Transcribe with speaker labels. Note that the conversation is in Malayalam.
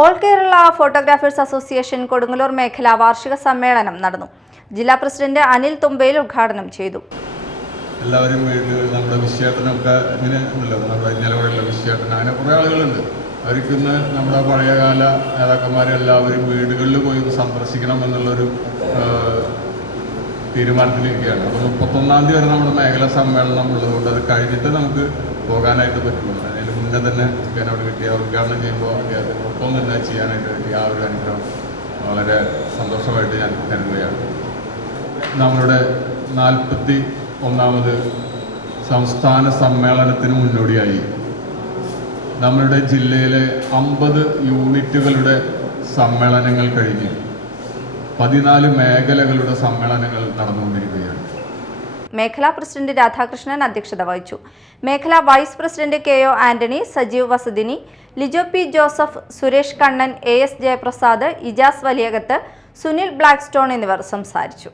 Speaker 1: All Kerala photographers association Kodungallur മേഖല വാർഷിക സമ്മേളനം നടന്നു. ജില്ലാ പ്രസിഡന്റ് അനിൽ തുമ്പയിൽ ഉദ്ഘാടനം ചെയ്തു.
Speaker 2: എല്ലാവരും നമ്മുടെ വിശ്വേട്ടനൊക്കെ നമ്മുടെ കുറേ ആളുകളുണ്ട്. അവർക്ക് ഇന്ന് നമ്മുടെ പഴയകാല നേതാക്കന്മാരെല്ലാവരും വീടുകളിൽ പോയി സന്ദർശിക്കണം എന്നുള്ളൊരു തീരുമാനത്തിലിരിക്കുകയാണ്. അപ്പോൾ മുപ്പത്തൊന്നാം തീയതി വരെ നമ്മുടെ മേഖലാ സമ്മേളനം ഉള്ളതുകൊണ്ട് അത് കഴിഞ്ഞിട്ട് നമുക്ക് പോകാനായിട്ട് പറ്റുള്ളൂ. മുന്നേ തന്നെ അവിടെ കിട്ടിയ ഉദ്ഘാടനം ചെയ്യുമ്പോൾ അദ്ദേഹത്തിന് ഒപ്പം തന്നെ ചെയ്യാനായിട്ട് കിട്ടിയ ആ ഒരു അനുഗ്രഹം വളരെ സന്തോഷമായിട്ട് ഞാൻ കരുതുകയാണ് നമ്മളുടെ നാൽപ്പത്തി ഒന്നാമത് സംസ്ഥാന സമ്മേളനത്തിന് മുന്നോടിയായി. നമ്മളുടെ ജില്ലയിലെ അമ്പത് യൂണിറ്റുകളുടെ സമ്മേളനങ്ങൾ കഴിഞ്ഞ് പതിനാല് മേഖലകളുടെ സമ്മേളനങ്ങൾ നടന്നുകൊണ്ടിരിക്കുകയാണ്.
Speaker 1: മേഖലാ പ്രസിഡന്റ് രാധാകൃഷ്ണൻ അധ്യക്ഷത വഹിച്ചു. മേഖലാ vice president K O Antony Sajeev വസതിനി Lijo P Joseph Suresh Kannan A S Jayaprasad Ijas Valiyakath Sunil Black Stone എന്നിവർ സംസാരിച്ചു.